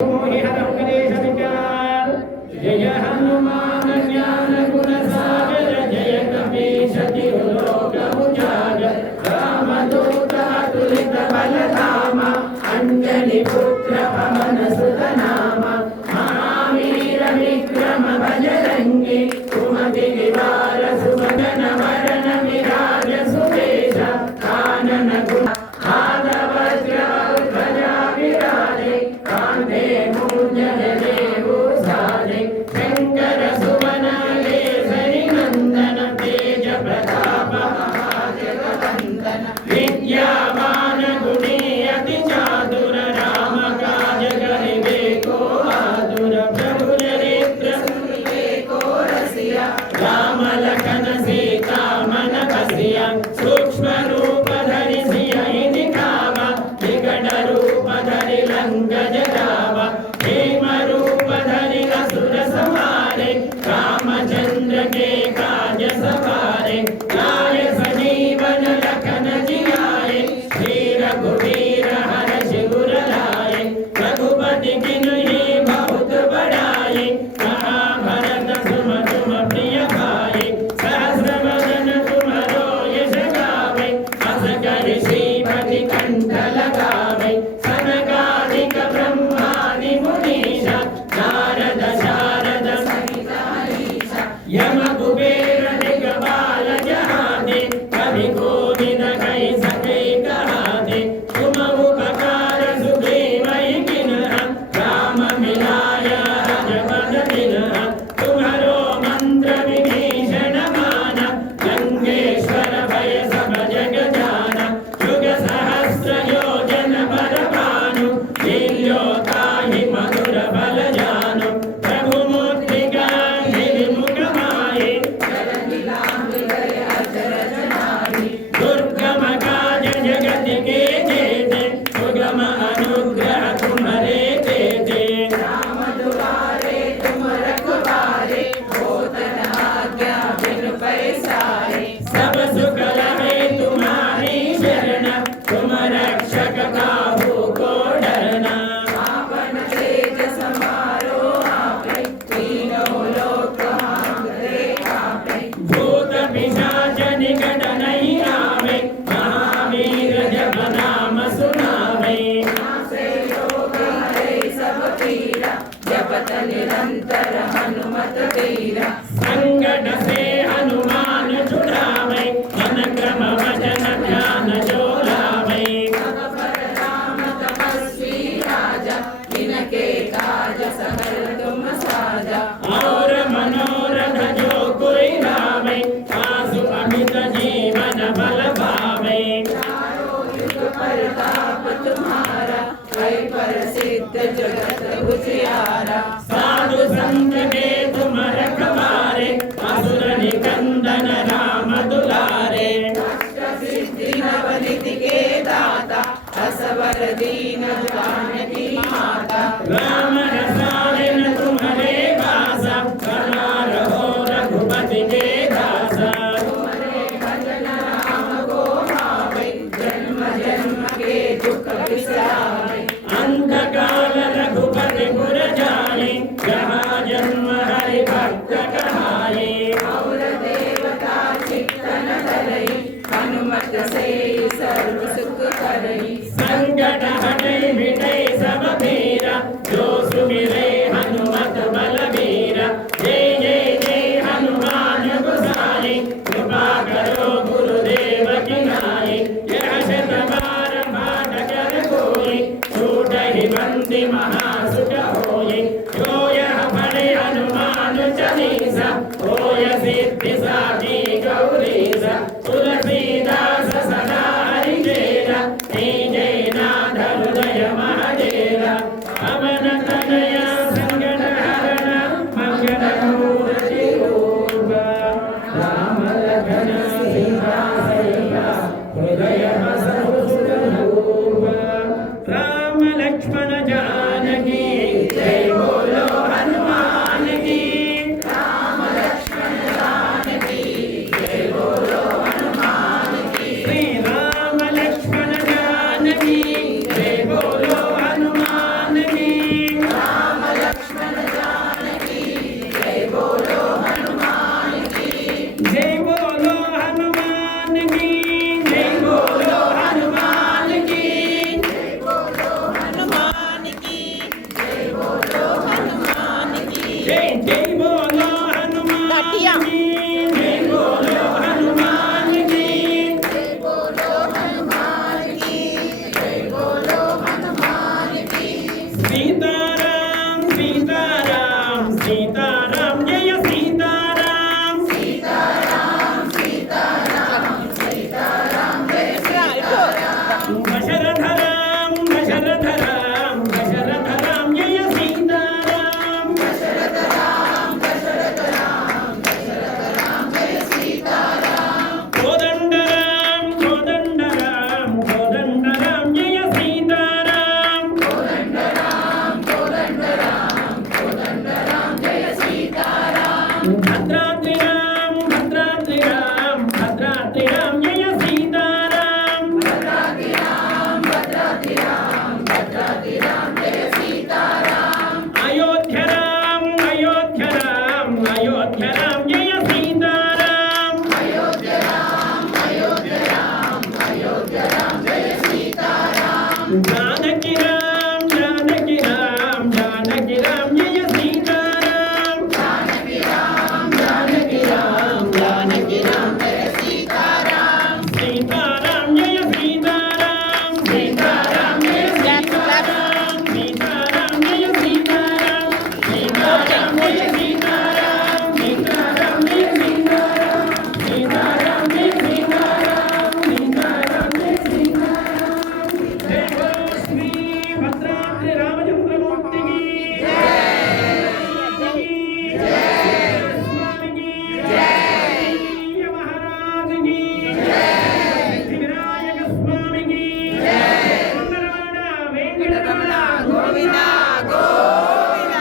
जय हनुमान ज्ञान गुण सागर जय कपीश तिहुलोक उजागर रामदूत अतुलित बल धामा अंजनी पुत्र पवन सुत नामा महावीर विक्रम बजरंगी कुमति निवार सुभगन वरण विराज सुवेश कानन गुण आदवज्र ध्वजा विराजे कांधे मूंजन देव साजे शंकर सुवन केसरी नंदन तेज प्रताप महाजगवंदन विद्यावान गुणी अति चातुर राम काज करिबे को आतुर प्रभु चरित्र सुनिबे को रसिया राम लखन सीता मन बसिया सूक्ष्म रूप धरि सियहि दिखावा विकट रूप धरि लंक जरावा हेम रूप धरि असुर संहारे रामचंद्र के काज सवारे लाए सजीवन लखन जियाए श्री रघुवीर हर्षि उर लाए रघुपति किन्हीं बहुत बड़ाए महाभारत सुम तुम प्रिय भाई सहस्र वदन तुम्हारो यश गावे अस करि श्रीपति कंठ लगावे सनकादिक ब्रह्मादि मुनीषा नारद शारद सहित अहीशा यम कुबेर दिग्पाल जहाते कवि कोविद कहि सके कहाते तुम उपकार सुग्रीवहि किन्ह राम मिलाय रजपद दीन्ह तुम्हारो मंत्र विभीषण माना लंकेश्वर भय सब जग जाना युग सहस्र योजन पर भानु लील्यो ताहि मधुर बल जानु प्रभु मुद्रिका निर्मुख माहि दुर्गम काज जगत के जेते सुगम अनुग्रह तुम्हारे तेते राम दुआरे तुम रखवारे होत न आज्ञा बिन पैसारे सब सुख लहे तुम्हारी शरण तुम रक्षक काहू को डरना पावन तेज समारो आपे तीनों लोक हांकते कांपे भूत पिशाच निकट नहीं आवे महावीर जब नाम सुनावे नासे रोग हरे सब पीरा जपत निरंतर हनुमत वीरा संकट से हनुमान छुड़ावे मन क्रम वचन ध्यान जो लावे सब पर राम तपस्वी राजा इनके काज सकल तुम साजा और मनोरथ जो कोई लावे आसु अमित जीवन बल पावे चारों युग प्रताप तुम्हारा है प्रसिद्ध जगत उजियारा साधु संत के तुम रखवारे असुर निकंदन राम दुलारे अष्ट सिद्धि नवनिधि के दाता असवर दीन जानकी माता राम रसायन तुम्हारे पासा बना रहो रघुपति के दासा तुम्हारे भजन राम को भावे जन्म जन्म के दुख बिसरावे अंत काल रघुपति पुर जाए जहाँ जन्म हरि भक्त कहाए और देवता चित्तन धरई हनुमत से सर्व सुख करई संकट हटै मिटै सब पीरा जो सुमिरै हनुमत बलवीरा जय जय जय हनुमान गोसाई कृपा करो गुरुदेव की नाई यह शत बार पाठ कर कोई छूटहि बंदी महासुख होई जो यह पढ़े हनुमान चालीसा होय सिद्धि साखी गौरीसा तुलसीदास सदा हरिचेरा जय नाथ हृदय महादेरा पवन तनया संकट हरण मंगल मूर्ति रूप राम लखन सीता सहिता हृदय बसहु सुर रूप राम लक्ष्मण जानकी जय बोलो हनुमान की राम लक्ष्मण जानकी जय बोलो हनुमान की श्री राम लक्ष्मण जानकी जय बोलो हनुमान की జై బోలో హనుమాన్ కి జై బోలో హనుమాన్ కి జై బోలో హనుమాన్ కి జై బోలో హనుమాన్ కి సీతారాం సీతారాం సీతారాం జయ సీతారాం సీతారాం సీతారాం సీతారాం జయ సీతారాం దశరథ రాం దశరథ రాం దశరథ రాం జయ సీతారాం దశరథ రాం దశరథ రాం దశరథ రాం జయ సీతారాం కోదండ రాం కోదండ రాం కోదండ రాం జయ సీతారాం కోదండ రాం కోదండ రాం కోదండ రాం జయ సీతారాం భద్రాద్రి రాం భద్రాద్రి రాం భద్రాద్రి రాం జయ సీతారాం భద్రాద్రి రాం భద్రాద్రి రాం భద్రాద్రి రాం జయ సీతారాం అయోధ్య రాం అయోధ్య రాం అయోధ్య రాం జయ సీతారాం అయోధ్య రాం అయోధ్య రాం అయోధ్య రాం జయ సీతారాం జానకి రాం జానకి రాం జానకి రాం జయ సీతారాం జానకి రాం జానకి రాం జానకి రాం జయ సీతారాం సీతారాం జయ సీతారాం సీతారాం జయ సీతారాం సీతారాం జయ సీతారాం సీతారాం జయ సీతారాం సీతారాం జయ సీతారాం సీతారాం జయ సీతారాం సీతారాం జయ సీతారాం జై బోలో శ్రీ భద్రాద్రి రామచంద్రమూర్తికి జై స్వామికి జై మహారాజుకి జై వినాయక స్వామికి జై కొండలవాడ వెంకటరమణ గోవింద గోవింద